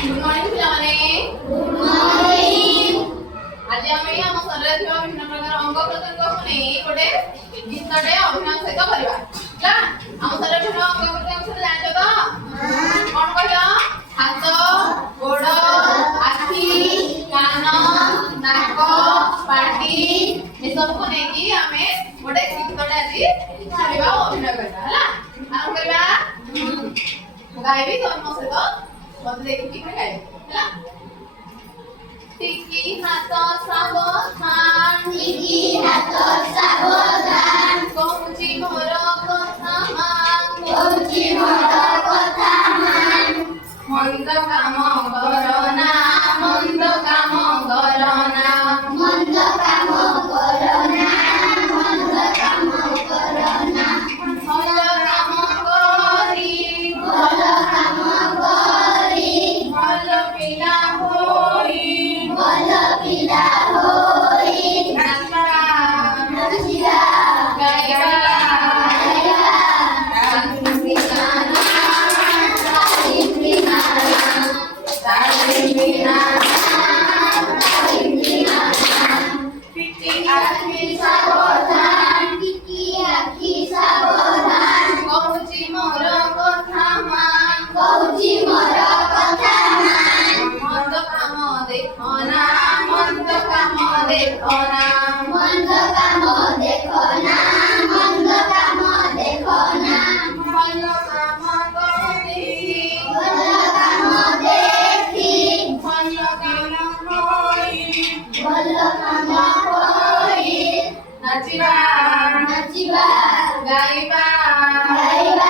good morning पिलाମାନେ good morning आज ଆମେ ଆମ ଶରୀରରେ ଥିବା ବିଭିନ୍ନ ପ୍ରକାର ଅଙ୍ଗ ପ୍ରତ୍ୟଙ୍ଗକୁ ନେଇ ଗୋଟେ ଗୀତଟେ ଅଭିନୟ ସହିତ କରିବା ହେଲା ଆମ ଶରୀରରେ ଥିବା ଅଙ୍ଗ ପ୍ରତ୍ୟଙ୍ଗ ବିଷୟରେ ଜାଣିଛ ତ କଣ କହିଲ ହାତ ଗୋଡ଼ ଆଖି କାନ ନାକ ପାଟି ଏସବୁକୁ ନେଇକି ଆମେ ଗୋଟେ ଗୀତଟେ ଆଜି ଶୁଣିବା ଓ ଅଭିନୟ କରିବା ହେଲା ଆରମ୍ଭ କରିବା ମୁଁ ଗାଇବି ତମେ ମୋ ସହିତ मत देखिए कि मैं गाइब टिकी हाथ सावधान टिकी हाथ सावधान कहूची मोर कथा मान कहूची मोर कथा मान मंद काम करना मंद काम करना मंद काम करना मंद काम करना भल काम करी भल काम पिला होई नाचबा नाचिया गाइबा गाइबा ताली बिना टिकी आखी सावधान टिकी आखी सावधान कहूची मोर कथा मान कहूची मोर कथा मान मंद काम देखना मंद काम देखना मंद काम देखना मंद काम देखना भल काम करी भल काम देखी भल काम होई भल काम होई नाचिबा नाचिबा गाइबा गाइबा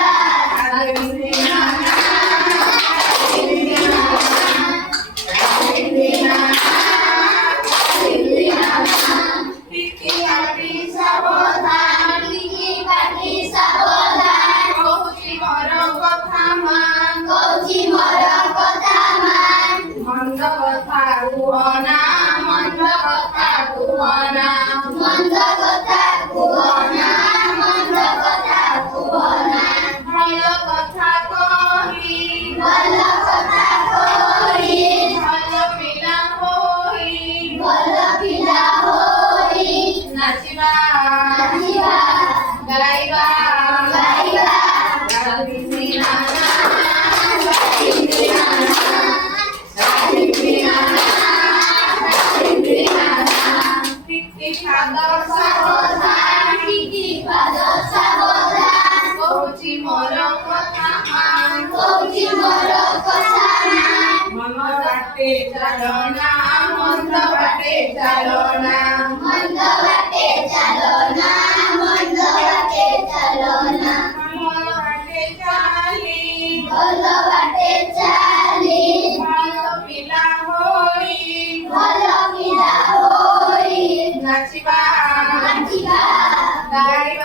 मंद कथा कुहना मंद कथा कुहना मंद कथा कुहना मंद कथा कुहना भल कथा कही भल कथा कही भल पिला होई नाचिबा नाचिबा गाइबा गाइबा कहूची मोर कथा मान कहूची मोर कथा मान मंद बाटे चालना मंद बाटे चालना मंद बाटे चालना मंद बाटे चालना भल बाटे चाली भल बाटे चाली भल पिला होई नाचिबा नाचिबा गाइबा